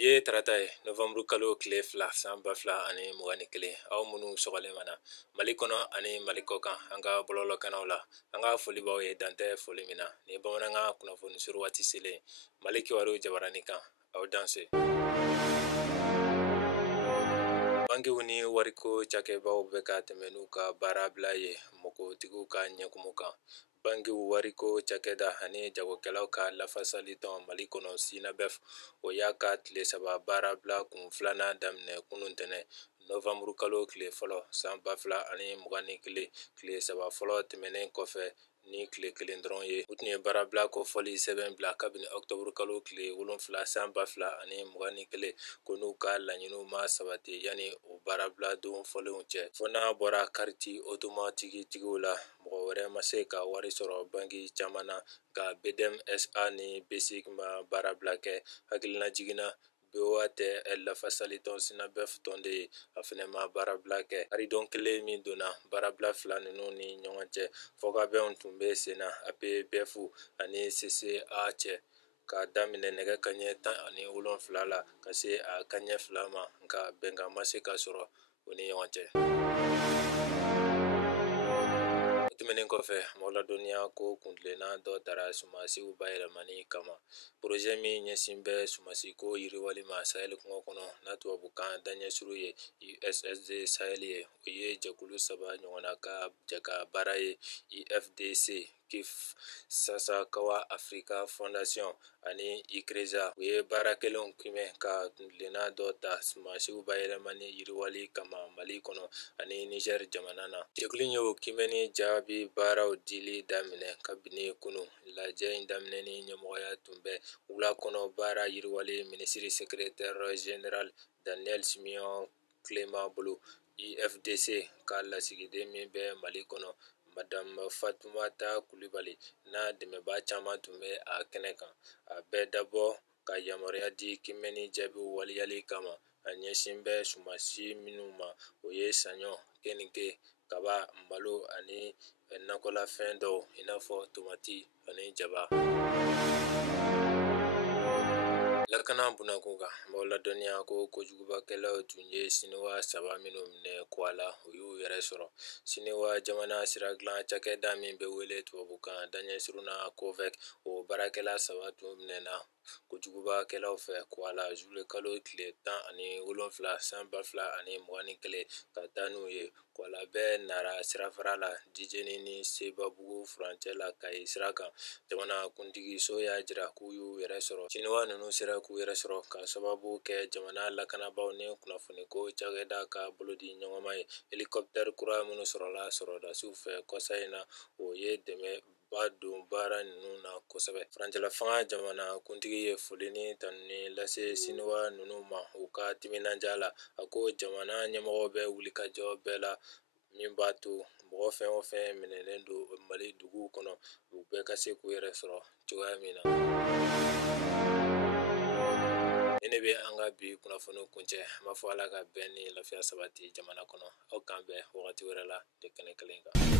Ye tarata ye novembre kalo tile 2 san 2021 aw minnu sɔgɔlen mana Mali kɔnɔ ani Mali kɔkan an ka bɔlɔlɔkanaw la an ka foli b'aw ye dantɛ foli min na ni bamanankan kunnafoni suru waati selen Mali kibaru jabarani kan aw danse. Bankiw ni wariko cakɛbaw bɛ ka tɛmɛ n'u ka baara bila ye mɔgɔtigiw ka ɲɛkumu kan. Bankiw wariko cakɛda ani jagokɛlaw ka lafasali tɔn Mali kɔnɔ Sinabɛf o y'a ka tile 3 baara bila kun filanan daminɛ kunun tɛnɛ novembre kalo tile fɔlɔ san 2021 tile 3 fɔlɔ tɛmɛnen kɔfɛ ni tile 1 dɔrɔn ye. U tun ye baara bila kofɔli sɛbɛn bila kabini octobre kalo tile 7 san 2021 ko n'u ka laɲiniw ma sabati yani o baara bila don fɔlenw cɛ. Fo n'a bɔra kariti otomatigi la mɔgɔ wɛrɛ ma se ka wari sɔrɔ banki caman na nka BDM SA ni BESIC ma baara bila kɛ hakilina jiginna. BOA tɛ lafasali tɔn Sinabɛf tɔn de ye a fɛnɛ ma baara bila kɛ. Aridon kelen min donna baara bila fila ninnu ni ɲɔgɔn cɛ fɔkabɛnw tun bɛ senna APBF ani CCA cɛ ka daminɛ nɛgɛ kaɲɛ 17 la ka se a kaɲɛ 2 ma nka bɛnkan ma se ka sɔrɔ o ni ɲɔgɔn cɛ. Tɛmɛnen kɔfɛ mɔgɔ ladɔnniya ko kuntilenna dɔ taara sumasiw bayɛlɛmani kama. Projet min ɲɛsin bɛ sumasi ko yiriwali ma Sahel kungo kɔnɔ n'a tubabukan daɲɛsuru ye USSD Sahel ye o ye jɛkulu 3 ɲɔgɔnna ka jɛ ka baara ye IFDC KIF Sasakawa Africa Fondation ani ICRESA u ye baara kelenw kimɛ ka kuntilenna dɔ ta sumasiw bayɛlɛmani yiriwali kama Mali kɔnɔ ani Niger jamana na. Jɛkulu in y'o kimɛni jaabi baaraw dili daminɛ kabini kunun. Lajɛ in daminɛni ɲɛmɔgɔya tun bɛ wula kɔnɔ baara yiriwali minisiri secrétaire général Daniel Simeon Clément bolo. IFDC ka lasigiden min bɛ Mali kɔnɔ Madame Fatoumata Coulibaly n'a dɛmɛbaa caman tun bɛ a kɛnɛ kan. A bɛɛ dabɔ ka yamaruya di kimɛni jaabiw waliyali kama a ɲɛsin bɛ sumasi minnu ma o ye saɲɔ, kenike, kaba, malo ani nakɔlafɛn dɔw i n'a fɔ tomati ani jaba. Lakana bunakun kan mɔgɔ ladɔnniya ko kojugubakɛlaw tun ye Siniwa 3 minnu minɛ Kuala u y'u yɛrɛ sɔrɔ. Siniwa jamana siradilan cakɛda min bɛ wele tubabukan daɲɛsuru na COVEC o baarakɛla 3 tun minɛna kojugubakɛlaw fɛ Kuala juillet kalo tile 17 san 2021 ka taa n'u ye Kuala bɛ Nara sirafara la Dijeni ni Sebabugu furancɛ la Kayi sira kan. Jamana kuntigiso y'a jira k'u y'u yɛrɛ sɔrɔ. Siniwa ninnu sera k'u yɛrɛ sɔrɔ ka sababu kɛ jamana lakanabaw ni kunnafoniko cakɛda ka bolodi ɲɔgɔnma ye. Hélicoptère kura minnu sɔrɔla sɔrɔdasiw fɛ kɔsa in na o ye dɛmɛ ba don baara ninnu na kosɛbɛ. Furancɛla fanga jamana kuntigi ye foli ni tanuni lase Siniwa ninnu ma u ka timinanja la. A ko jamana ɲɛmɔgɔ bɛ wulikajɔ bɛɛ la min b'a to mɔgɔ fɛn o fɛn minɛlen don Mali duguw kɔnɔ u bɛɛ ka se k'u yɛrɛ sɔrɔ cogoya min na. Ni ne bɛ an ka bi kunnafoni kuncɛ an b'a fɔ Ala ka bɛn ni lafiya sabati jamana kɔnɔ aw kan bɛn wagati wɛrɛ la de kɛnɛ kelen kan.